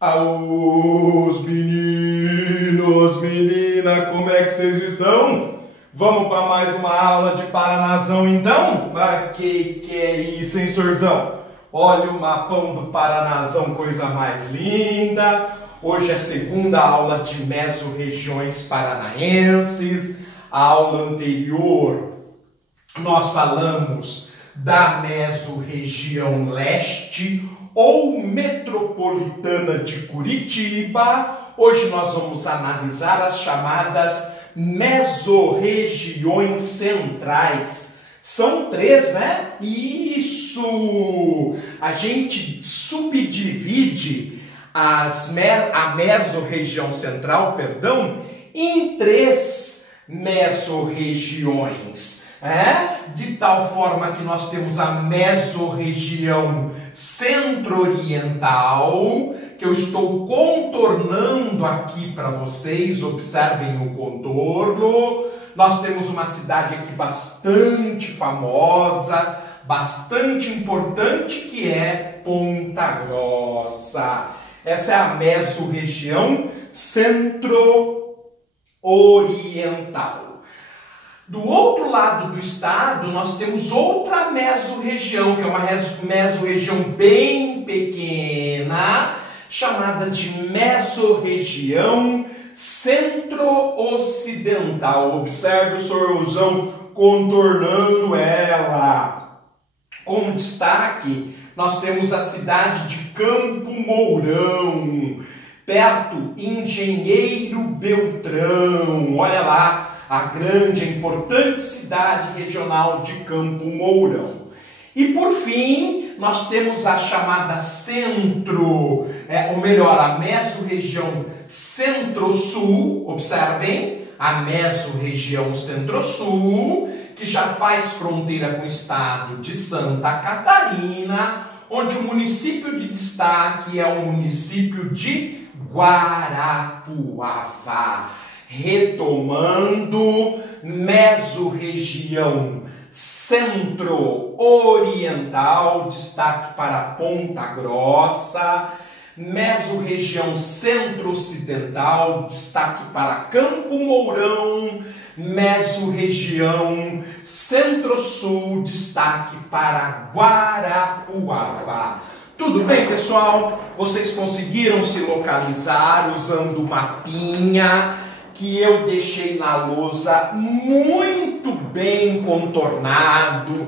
Aos meninos, menina, como é que vocês estão? Vamos para mais uma aula de Paranazão então? Para que é isso, hein, senhorzão? Olha o mapão do Paranazão, coisa mais linda. Hoje é a segunda aula de mesorregiões paranaenses. A aula anterior nós falamos da mesorregião leste ou metropolitana de Curitiba. Hoje nós vamos analisar as chamadas mesorregiões centrais. São três, né? Isso! A gente subdivide a mesorregião central, em três mesorregiões. De tal forma que nós temos a mesorregião centro-oriental, que eu estou contornando aqui para vocês, observem o contorno. Nós temos uma cidade aqui bastante famosa, bastante importante, que é Ponta Grossa. Essa é a mesorregião centro-oriental. Do outro lado do estado, nós temos outra mesorregião, que é uma mesorregião bem pequena, chamada de mesorregião centro-ocidental. Observe o senhorzão contornando ela. Como destaque, nós temos a cidade de Campo Mourão, perto Engenheiro Beltrão. Olha lá, a grande, a importante cidade regional de Campo Mourão. E por fim, nós temos a chamada a mesorregião centro-sul. Observem, a mesorregião centro-sul, que já faz fronteira com o estado de Santa Catarina, onde o município de destaque é o município de Guarapuava. Retomando, mesorregião centro-oriental, destaque para Ponta Grossa. Mesorregião centro-ocidental, destaque para Campo Mourão. Mesorregião centro-sul, destaque para Guarapuava. Tudo bem, pessoal? Vocês conseguiram se localizar usando o mapinha que eu deixei na lousa, muito bem contornado,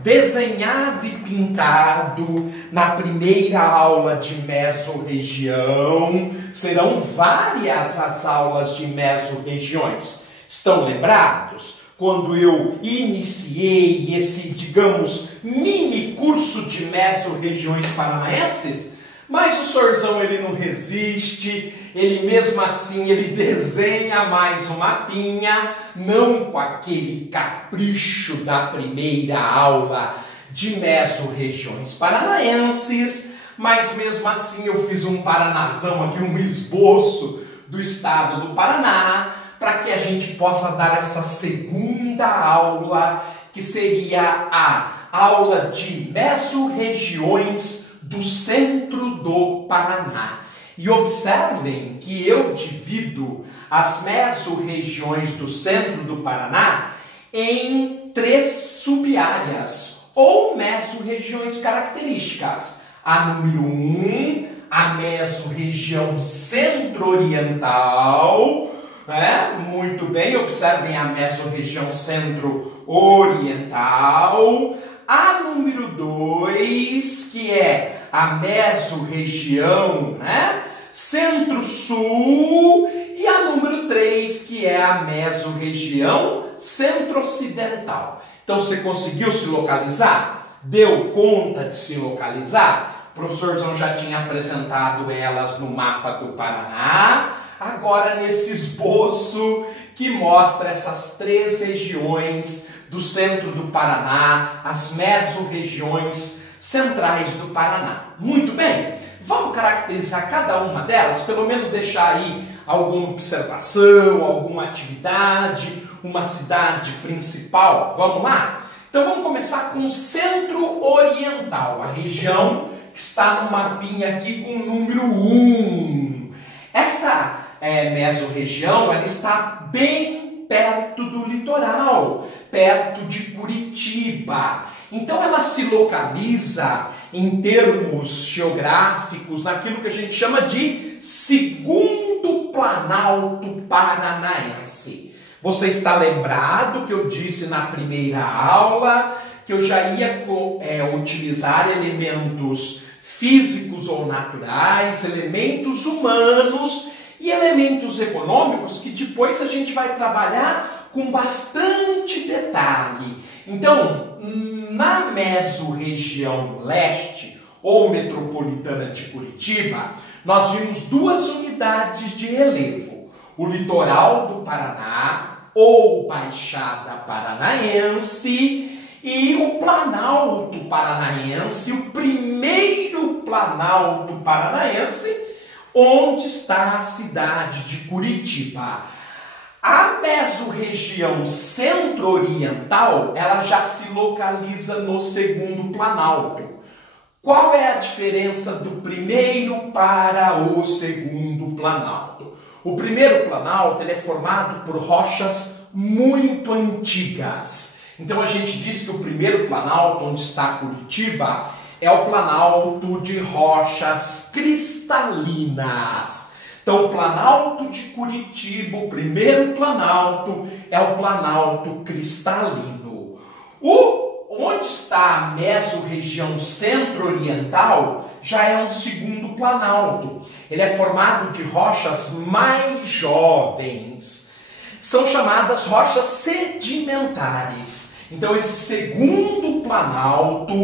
desenhado e pintado na primeira aula de mesorregião. Serão várias as aulas de mesorregiões. Estão lembrados? Quando eu iniciei esse, digamos, mini curso de mesorregiões paranaenses, mas o senhorzão, ele não resiste, ele mesmo assim, ele desenha mais um mapinha, não com aquele capricho da primeira aula de mesorregiões paranaenses, mas mesmo assim eu fiz um paranazão aqui, um esboço do estado do Paraná, para que a gente possa dar essa segunda aula, que seria a aula de mesorregiões do centro do Paraná. E observem que eu divido as mesorregiões do centro do Paraná em três sub-áreas, ou mesorregiões características. A número 1, a mesorregião centro-oriental. Muito bem, observem a mesorregião centro-oriental. A número 2, que é a mesorregião centro-sul. E a número 3, que é a mesorregião centro-ocidental. Então, você conseguiu se localizar? Deu conta de se localizar? O professorzão já tinha apresentado elas no mapa do Paraná. Agora, nesse esboço que mostra essas três regiões do centro do Paraná, as mesorregiões centrais do Paraná. Muito bem, vamos caracterizar cada uma delas, pelo menos deixar aí alguma observação, alguma atividade, uma cidade principal. Vamos lá? Então vamos começar com o centro-oriental, a região que está no mapinha aqui com o número 1. Essa mesorregião, ela está bem perto do litoral, perto de Curitiba. Então ela se localiza em termos geográficos naquilo que a gente chama de segundo Planalto Paranaense. Você está lembrado que eu disse na primeira aula que eu já ia utilizar elementos físicos ou naturais, elementos humanos e elementos econômicos que depois a gente vai trabalhar com bastante detalhe. Então, na mesorregião leste ou metropolitana de Curitiba, nós vimos duas unidades de relevo: o litoral do Paraná ou Baixada Paranaense e o Planalto Paranaense, o primeiro Planalto Paranaense, onde está a cidade de Curitiba. A mesorregião centro-oriental, ela já se localiza no segundo Planalto. Qual é a diferença do primeiro para o segundo Planalto? O primeiro Planalto ele é formado por rochas muito antigas. Então a gente diz que o primeiro Planalto, onde está Curitiba, é o Planalto de rochas cristalinas. Então o Planalto de Curitiba, o primeiro Planalto, é o Planalto cristalino. Onde está a mesorregião centro-oriental já é um segundo Planalto. Ele é formado de rochas mais jovens. São chamadas rochas sedimentares. Então esse segundo Planalto,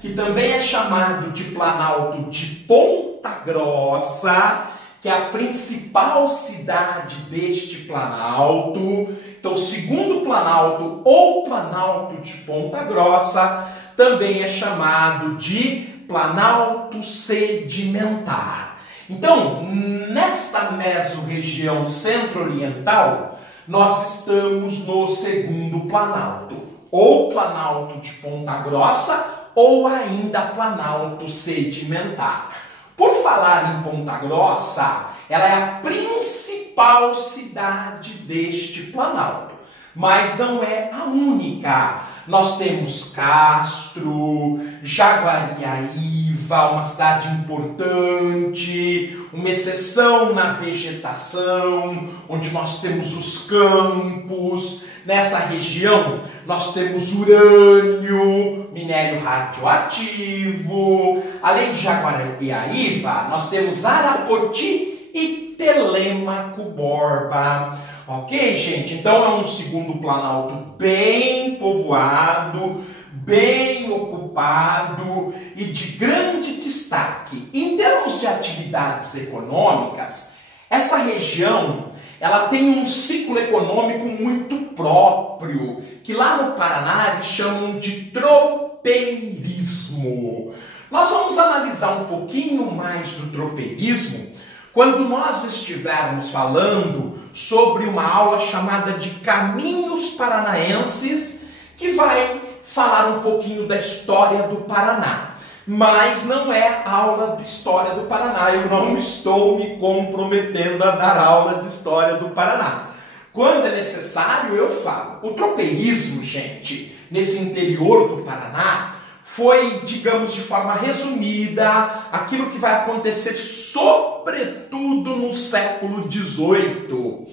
que também é chamado de Planalto de Ponta Grossa, que é a principal cidade deste Planalto. Então, o segundo Planalto ou Planalto de Ponta Grossa também é chamado de Planalto sedimentar. Então, nesta mesorregião centro-oriental, nós estamos no segundo Planalto, ou Planalto de Ponta Grossa ou ainda Planalto sedimentar. Por falar em Ponta Grossa, ela é a principal cidade deste Planalto, mas não é a única. Nós temos Castro, Jaguariaíva, uma cidade importante, uma exceção na vegetação, onde nós temos os campos. Nessa região, nós temos urânio, minério radioativo. Além de Jaguariaíva, nós temos Arapoti e Telêmaco Borba. Ok, gente? Então é um segundo Planalto bem povoado, bem ocupado e de grande destaque. Em termos de atividades econômicas, essa região ela tem um ciclo econômico muito próprio, que lá no Paraná eles chamam de tropeirismo. Nós vamos analisar um pouquinho mais do tropeirismo quando nós estivermos falando sobre uma aula chamada de Caminhos Paranaenses, que vai falar um pouquinho da história do Paraná. Mas não é aula de História do Paraná, eu não estou me comprometendo a dar aula de História do Paraná. Quando é necessário, eu falo. O tropeirismo, gente, nesse interior do Paraná, foi, digamos de forma resumida, aquilo que vai acontecer sobretudo no século XVIII.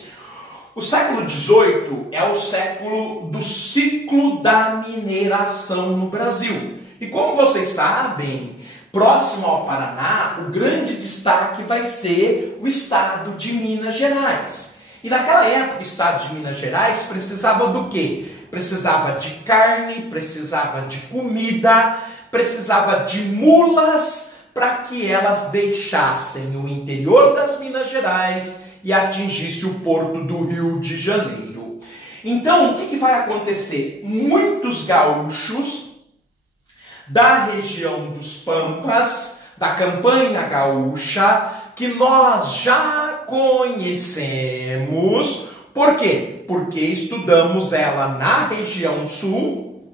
O século XVIII é o século do ciclo da mineração no Brasil. E como vocês sabem, próximo ao Paraná, o grande destaque vai ser o estado de Minas Gerais. E naquela época, o estado de Minas Gerais precisava do quê? Precisava de carne, precisava de comida, precisava de mulas para que elas deixassem o interior das Minas Gerais e atingisse o porto do Rio de Janeiro. Então, o que vai acontecer? Muitos gaúchos da região dos Pampas, da campanha gaúcha, que nós já conhecemos. Por quê? Porque estudamos ela na região sul,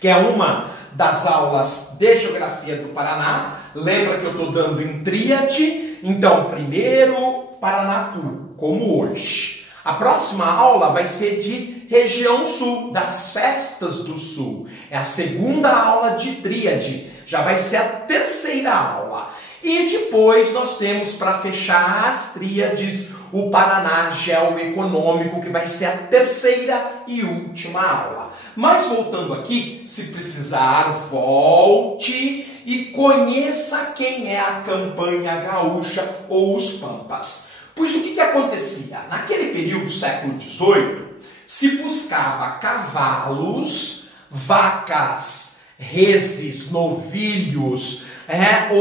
que é uma das aulas de Geografia do Paraná. Lembra que eu estou dando em tríade? Então, primeiro Paraná puro, como hoje. A próxima aula vai ser de região sul, das festas do sul. É a segunda aula de tríade, já vai ser a terceira aula. E depois nós temos, para fechar as tríades, o Paraná Geoeconômico, que vai ser a terceira e última aula. Mas voltando aqui, se precisar, volte e conheça quem é a campanha gaúcha ou os pampas. Pois o que acontecia? Naquele período do século XVIII, se buscava cavalos, vacas, reses, novilhos,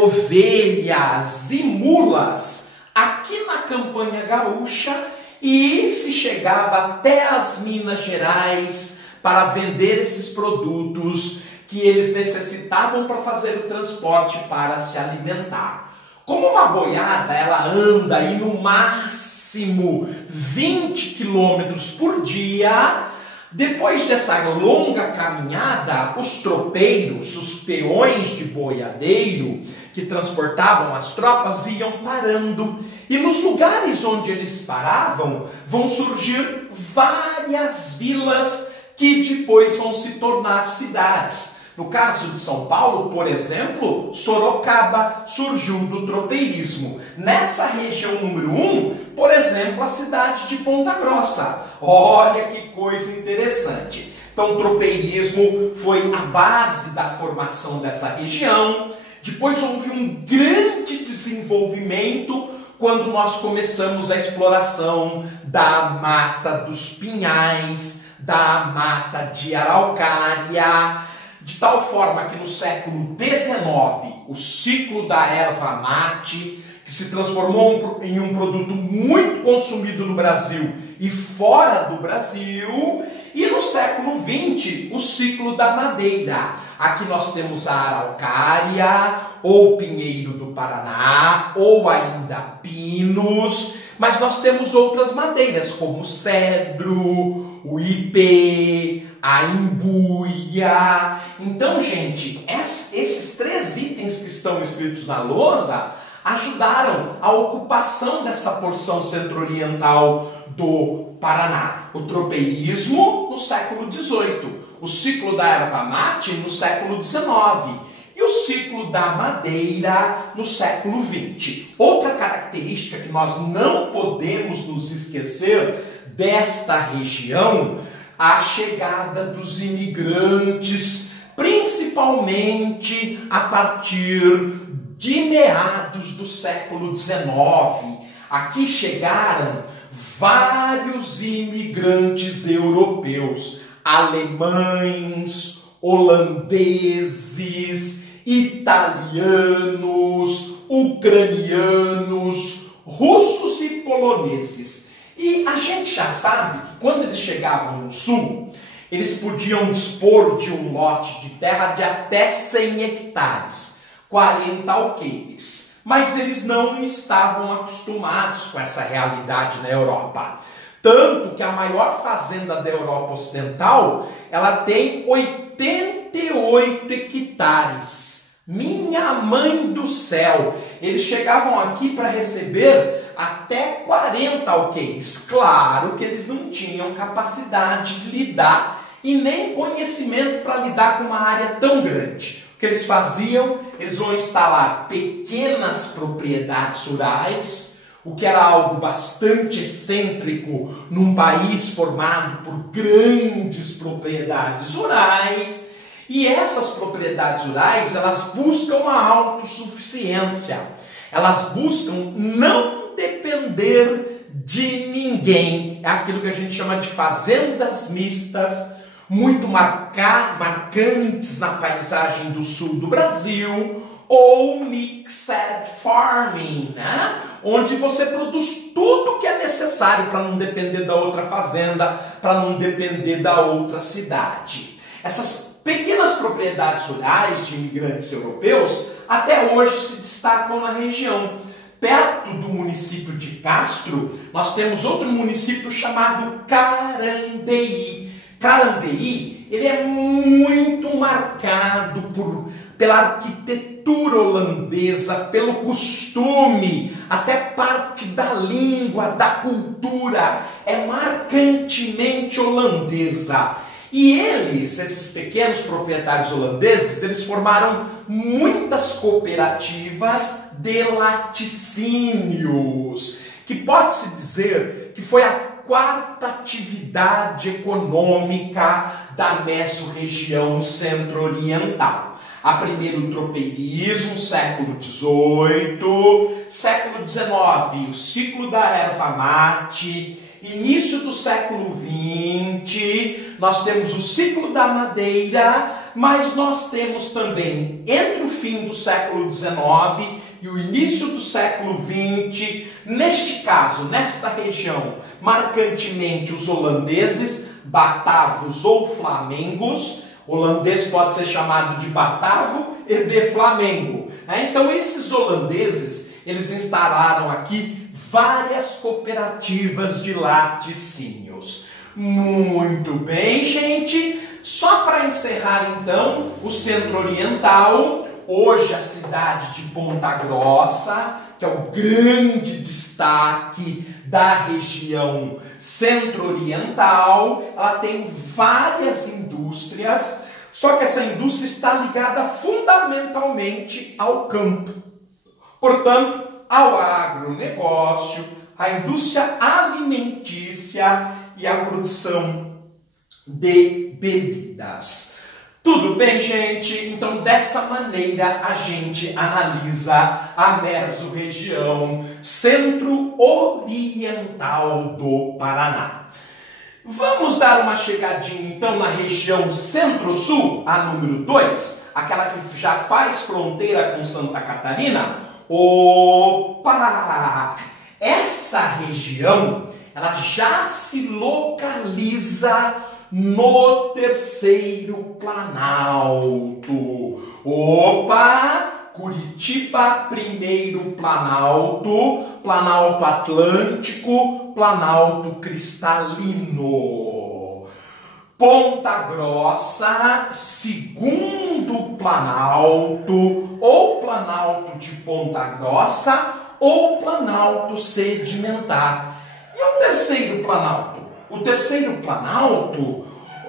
ovelhas e mulas aqui na campanha gaúcha e se chegava até as Minas Gerais para vender esses produtos que eles necessitavam para fazer o transporte para se alimentar. Como uma boiada, ela anda aí no máximo 20 quilômetros por dia. Depois dessa longa caminhada, os tropeiros, os peões de boiadeiro que transportavam as tropas iam parando. E nos lugares onde eles paravam, vão surgir várias vilas que depois vão se tornar cidades. No caso de São Paulo, por exemplo, Sorocaba surgiu do tropeirismo. Nessa região número 1, por exemplo, a cidade de Ponta Grossa. Olha que coisa interessante. Então, o tropeirismo foi a base da formação dessa região. Depois houve um grande desenvolvimento quando nós começamos a exploração da Mata dos Pinhais, da Mata de Araucária, de tal forma que no século XIX, o ciclo da erva mate, que se transformou em um produto muito consumido no Brasil e fora do Brasil, e no século XX, o ciclo da madeira. Aqui nós temos a araucária, ou pinheiro do Paraná, ou ainda pinos, mas nós temos outras madeiras, como o cedro, o ipê, a imbuia. Então, gente, esses 3 itens que estão escritos na lousa ajudaram a ocupação dessa porção centro-oriental do Paraná. O tropeirismo no século XVIII, o ciclo da erva mate no século XIX e o ciclo da madeira no século XX. Outra característica que nós não podemos nos esquecer desta região, a chegada dos imigrantes, principalmente a partir de meados do século XIX. Aqui chegaram vários imigrantes europeus, alemães, holandeses, italianos, ucranianos, russos e poloneses. E a gente já sabe que quando eles chegavam no sul, eles podiam dispor de um lote de terra de até 100 hectares, 40 alqueires. Mas eles não estavam acostumados com essa realidade na Europa. Tanto que a maior fazenda da Europa Ocidental, ela tem 88 hectares. Minha mãe do céu! Eles chegavam aqui para receber até 40 alqueires. Claro que eles não tinham capacidade de lidar e nem conhecimento para lidar com uma área tão grande. O que eles faziam? Eles vão instalar pequenas propriedades rurais, o que era algo bastante excêntrico num país formado por grandes propriedades rurais. E essas propriedades rurais, elas buscam a autossuficiência. Elas buscam não depender de ninguém. É aquilo que a gente chama de fazendas mistas, muito marcantes na paisagem do sul do Brasil, ou mixed farming, né? Onde você produz tudo que é necessário para não depender da outra fazenda, para não depender da outra cidade. Essas pequenas propriedades rurais de imigrantes europeus até hoje se destacam na região. Perto do município de Castro, nós temos outro município chamado Carambeí. Carambeí, ele é muito marcado pela arquitetura holandesa, pelo costume, até parte da língua, da cultura, é marcantemente holandesa. E esses pequenos proprietários holandeses, eles formaram muitas cooperativas de laticínios, que pode-se dizer que foi a quarta atividade econômica da mesorregião centro-oriental. A primeiro o tropeirismo, século XVIII, século XIX, o ciclo da erva mate, início do século XX, nós temos o ciclo da madeira, mas nós temos também, entre o fim do século XIX e o início do século XX, neste caso, nesta região, marcantemente os holandeses, batavos ou flamengos. Holandês pode ser chamado de batavo e de flamengo. Então esses holandeses, eles instalaram aqui várias cooperativas de laticínios. Muito bem, gente. Só para encerrar então o centro-oriental, hoje a cidade de Ponta Grossa, que é o grande destaque da região centro-oriental, ela tem várias indústrias, só que essa indústria está ligada fundamentalmente ao campo. Portanto, ao agronegócio, à indústria alimentícia e à produção de bebidas. Tudo bem, gente? Então, dessa maneira, a gente analisa a mesorregião centro-oriental do Paraná. Vamos dar uma chegadinha, então, na região centro-sul, a número 2, aquela que já faz fronteira com Santa Catarina. Opa! Essa região, ela já se localiza no terceiro planalto. Opa! Curitiba, primeiro planalto, Planalto Atlântico, Planalto Cristalino. Ponta Grossa, segundo planalto, ou Planalto de Ponta Grossa, ou Planalto Sedimentar. E o terceiro planalto? O terceiro planalto,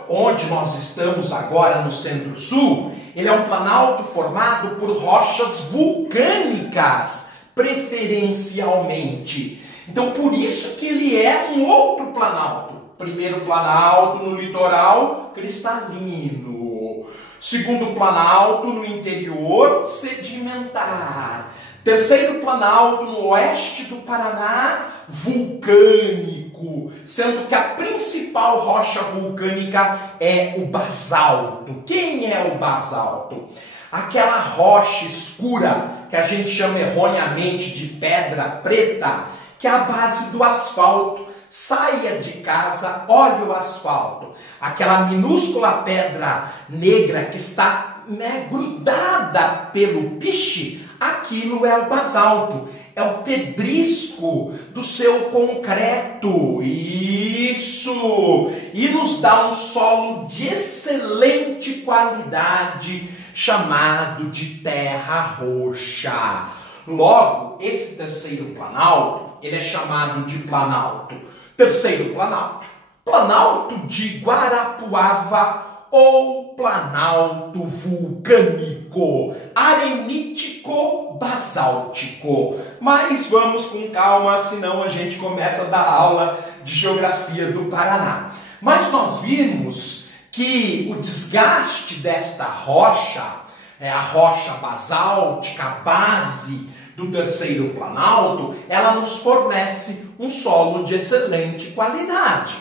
onde nós estamos agora no Centro-Sul, ele é um planalto formado por rochas vulcânicas, preferencialmente. Então, por isso que ele é um outro planalto. Primeiro planalto no litoral, cristalino. Segundo planalto no interior, sedimentar. Terceiro planalto no oeste do Paraná, vulcânico, sendo que a principal rocha vulcânica é o basalto. Quem é o basalto? Aquela rocha escura que a gente chama erroneamente de pedra preta, que é a base do asfalto. Saia de casa, olhe o asfalto. Aquela minúscula pedra negra que está grudada pelo piche, aquilo é o basalto, é o pedrisco do seu concreto. Isso! E nos dá um solo de excelente qualidade, chamado de terra roxa. Logo, esse terceiro planalto, ele é chamado de planalto. Terceiro planalto, Planalto de Guarapuava ou planalto vulcânico, arenítico, basáltico. Mas vamos com calma, senão a gente começa a dar aula de geografia do Paraná. Mas nós vimos que o desgaste desta rocha, a rocha basáltica, a base do terceiro planalto, ela nos fornece um solo de excelente qualidade.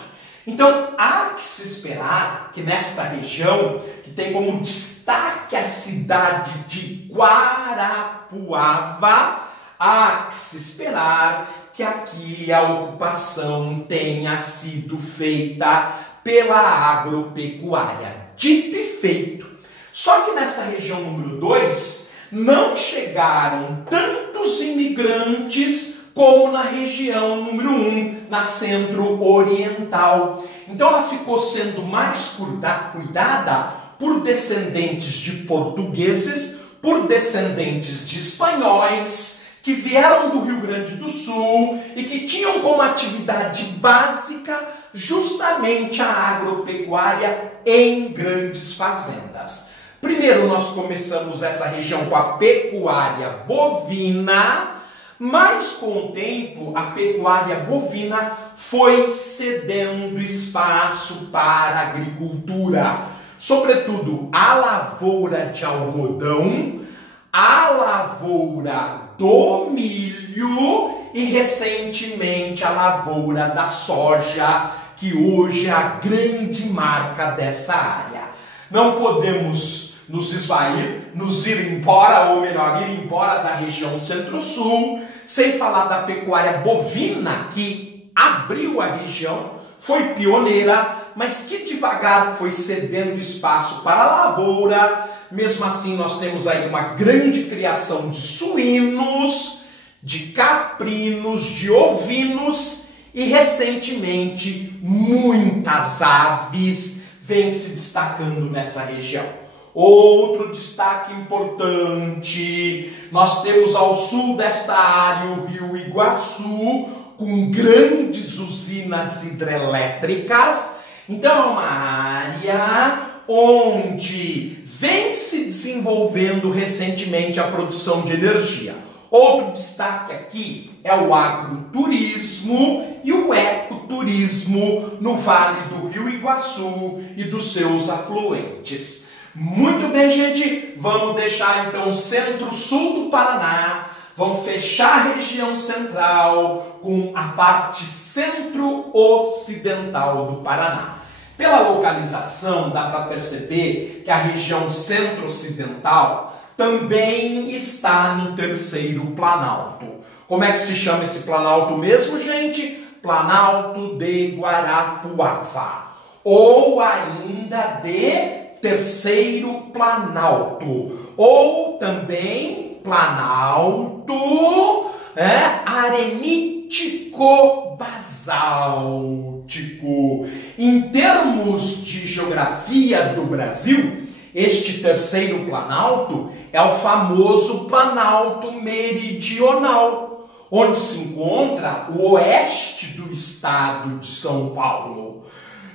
Então, há que se esperar que nesta região, que tem como destaque a cidade de Guarapuava, há que se esperar que aqui a ocupação tenha sido feita pela agropecuária. Dito e feito. Só que nessa região número 2, não chegaram tantos imigrantes como na região número 1, na centro-oriental. Então ela ficou sendo mais cuidada por descendentes de portugueses por descendentes de espanhóis que vieram do Rio Grande do Sul e que tinham como atividade básica justamente a agropecuária em grandes fazendas. Primeiro nós começamos essa região com a pecuária bovina, mas com o tempo a pecuária bovina foi cedendo espaço para a agricultura, sobretudo a lavoura de algodão, a lavoura do milho e recentemente a lavoura da soja, que hoje é a grande marca dessa área. Não podemos nos esvair, nos ir embora, ou melhor, ir embora da região Centro-Sul, sem falar da pecuária bovina, que abriu a região, foi pioneira, mas que devagar foi cedendo espaço para a lavoura. Mesmo assim, nós temos aí uma grande criação de suínos, de caprinos, de ovinos e, recentemente, muitas aves vêm se destacando nessa região. Outro destaque importante, nós temos ao sul desta área o Rio Iguaçu, com grandes usinas hidrelétricas. Então é uma área onde vem se desenvolvendo recentemente a produção de energia. Outro destaque aqui é o agroturismo e o ecoturismo no Vale do Rio Iguaçu e dos seus afluentes. Muito bem, gente, vamos deixar então o centro-sul do Paraná, vamos fechar a região central com a parte centro-ocidental do Paraná. Pela localização, dá para perceber que a região centro-ocidental também está no Terceiro Planalto. Como é que se chama esse planalto mesmo, gente? Planalto de Guarapuava, ou ainda de Terceiro Planalto, ou também Planalto arenítico-basáltico. Em termos de geografia do Brasil, este Terceiro Planalto é o famoso Planalto Meridional, onde se encontra o oeste do estado de São Paulo.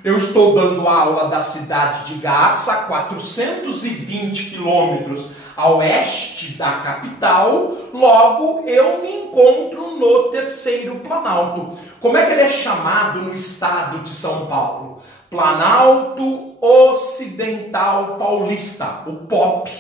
Eu estou dando aula da cidade de Garça, a 420 quilômetros a oeste da capital, logo eu me encontro no Terceiro Planalto. Como é que ele é chamado no estado de São Paulo? Planalto Ocidental Paulista, o POP.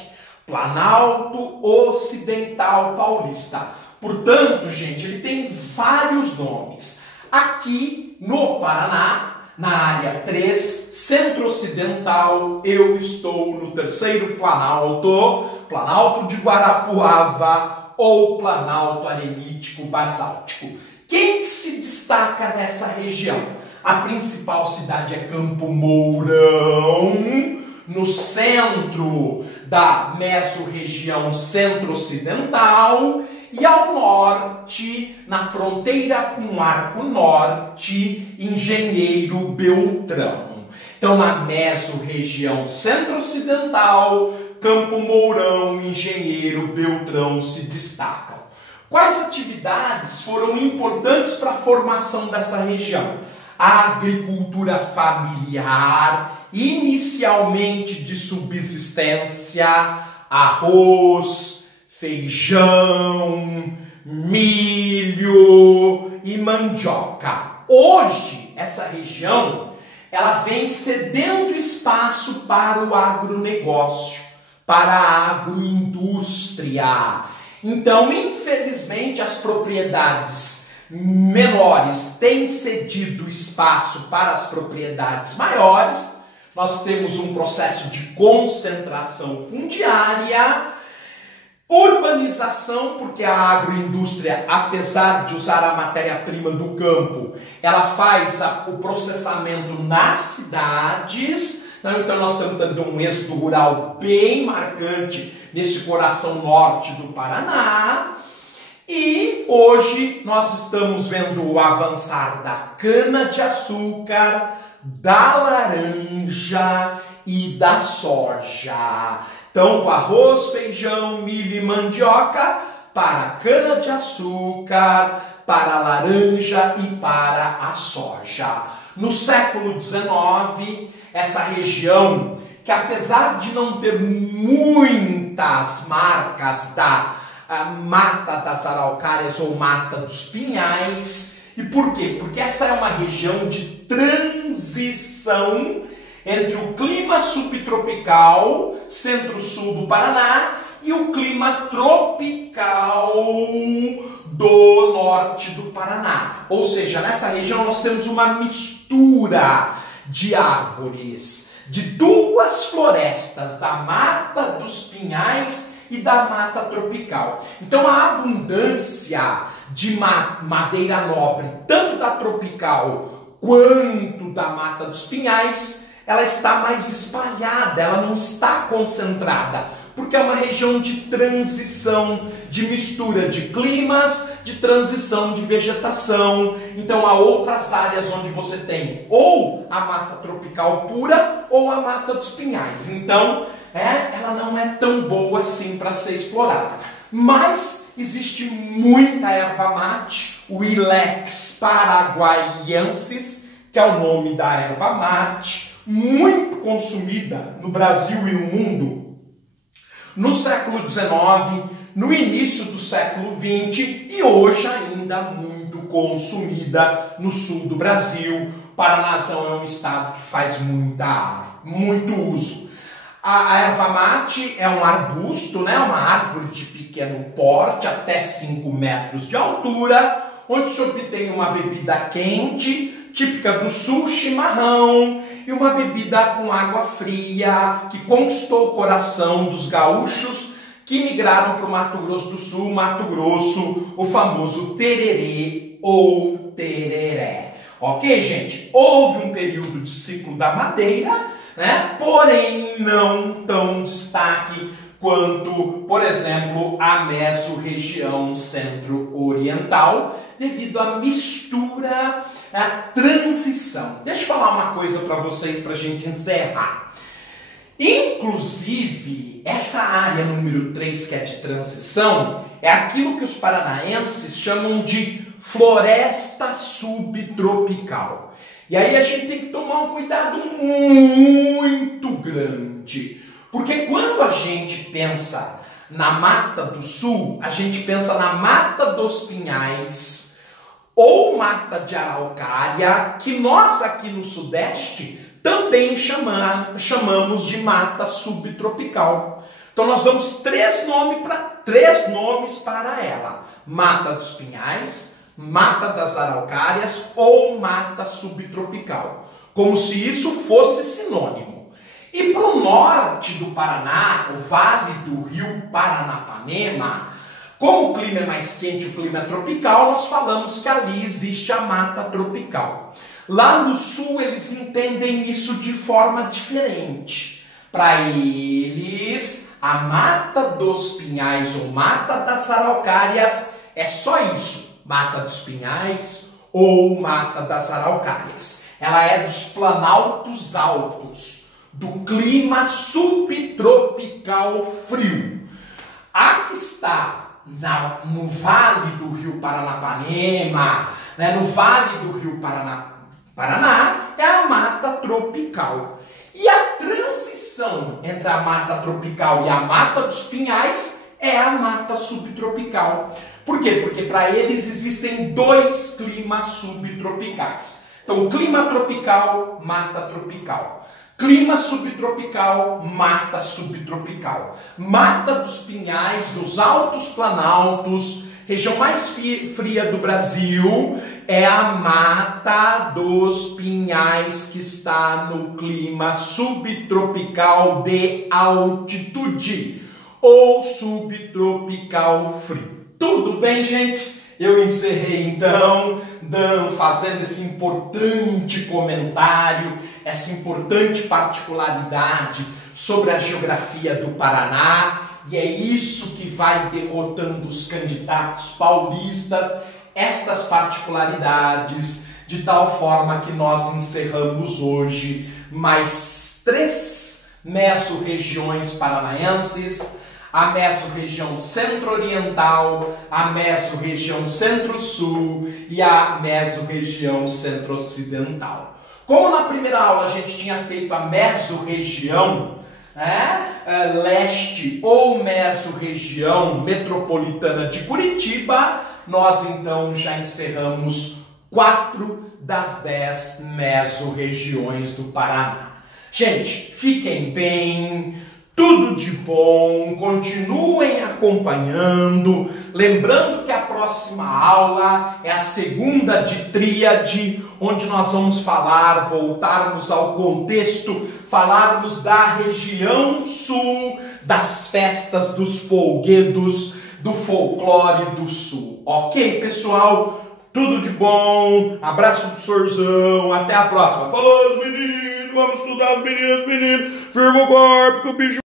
Planalto Ocidental Paulista. Portanto, gente, ele tem vários nomes. Aqui no Paraná, na área 3, centro-ocidental, eu estou no Terceiro Planalto, Planalto de Guarapuava ou Planalto Arenítico-Basáltico. Quem se destaca nessa região? A principal cidade é Campo Mourão, no centro da mesorregião centro-ocidental, e ao norte, na fronteira com o Arco Norte, Engenheiro Beltrão. Então, na mesorregião centro-ocidental, Campo Mourão e Engenheiro Beltrão se destacam. Quais atividades foram importantes para a formação dessa região? A agricultura familiar, inicialmente de subsistência, arroz, feijão, milho e mandioca. Hoje, essa região, ela vem cedendo espaço para o agronegócio, para a agroindústria. Então, infelizmente, as propriedades menores têm cedido espaço para as propriedades maiores. Nós temos um processo de concentração fundiária, urbanização, porque a agroindústria, apesar de usar a matéria-prima do campo, ela faz o processamento nas cidades. Então nós estamos tendo um êxodo rural bem marcante nesse coração norte do Paraná. E hoje nós estamos vendo o avançar da cana-de-açúcar, da laranja e da soja. Então, com arroz, feijão, milho e mandioca, para cana-de-açúcar, para a laranja e para a soja. No século XIX, essa região, que apesar de não ter muitas marcas da Mata das Araucárias ou Mata dos Pinhais. E por quê? Porque essa é uma região de transição entre o clima subtropical, centro-sul do Paraná, e o clima tropical do norte do Paraná. Ou seja, nessa região nós temos uma mistura de árvores, de duas florestas, da Mata dos Pinhais e da mata tropical. Então a abundância de madeira nobre, tanto da tropical quanto da Mata dos Pinhais, ela está mais espalhada, ela não está concentrada, porque é uma região de transição, de mistura de climas, de transição de vegetação. Então há outras áreas onde você tem ou a mata tropical pura ou a Mata dos Pinhais. Então ela não é tão boa assim para ser explorada. Mas existe muita erva mate, o Ilex paraguaiensis, que é o nome da erva mate, muito consumida no Brasil e no mundo no século XIX, no início do século XX e hoje ainda muito consumida no sul do Brasil. Paranazão é um estado que faz muito uso. A erva mate é um arbusto, né? Uma árvore de pequeno porte, até 5 metros de altura, onde se obtém uma bebida quente, típica do sul, chimarrão, e uma bebida com água fria, que conquistou o coração dos gaúchos que migraram para o Mato Grosso do Sul, Mato Grosso, o famoso tererê ou tereré. Ok, gente? Houve um período de ciclo da madeira, né? Porém não tão destaque quanto, por exemplo, a mesorregião centro-oriental, devido à mistura, à transição. Deixa eu falar uma coisa para vocês, para a gente encerrar. Inclusive, essa área número 3, que é de transição, é aquilo que os paranaenses chamam de floresta subtropical. E aí a gente tem que tomar um cuidado muito grande, porque quando a gente pensa na Mata do Sul, a gente pensa na Mata dos Pinhais ou Mata de Araucária, que nós aqui no Sudeste também chamamos de mata subtropical. Então nós damos três nomes para ela: Mata dos Pinhais, Mata das Araucárias ou Mata subtropical, como se isso fosse sinônimo. E para o norte do Paraná, o Vale do Rio Paranapanema, como o clima é mais quente, o clima é tropical, nós falamos que ali existe a mata tropical. Lá no sul eles entendem isso de forma diferente. Para eles, a Mata dos Pinhais ou Mata das Araucárias é só isso: Mata dos Pinhais ou Mata das Araucárias. Ela é dos planaltos altos, do clima subtropical frio. A que está no Vale do Rio Paranapanema, né, no Vale do Rio Paraná, é a mata tropical. E a transição entre a mata tropical e a Mata dos Pinhais é a mata subtropical. Por quê? Porque para eles existem dois climas subtropicais. Então, clima tropical, mata tropical. Clima subtropical, mata subtropical. Mata dos Pinhais, dos Altos Planaltos, região mais fria do Brasil, é a Mata dos Pinhais, que está no clima subtropical de altitude ou subtropical frio. Tudo bem, gente? Eu encerrei então fazendo esse importante comentário, essa importante particularidade sobre a geografia do Paraná, e é isso que vai derrotando os candidatos paulistas, estas particularidades, de tal forma que nós encerramos hoje mais 3 mesorregiões paranaenses, a mesorregião centro-oriental, a mesorregião centro-sul e a mesorregião centro-ocidental. Como na primeira aula a gente tinha feito a mesorregião leste ou mesorregião metropolitana de Curitiba, nós então já encerramos 4 das 10 mesorregiões do Paraná. Gente, fiquem bem, tudo de bom, continuem acompanhando. Lembrando que a próxima aula é a segunda de tríade, onde nós vamos voltarmos ao contexto, falarmos da região sul, das festas dos folguedos, do folclore do sul. Ok, pessoal? Tudo de bom, abraço do Sorzão, até a próxima. Falou, meninos, vamos estudar, meninos, firma o corpo que o bicho...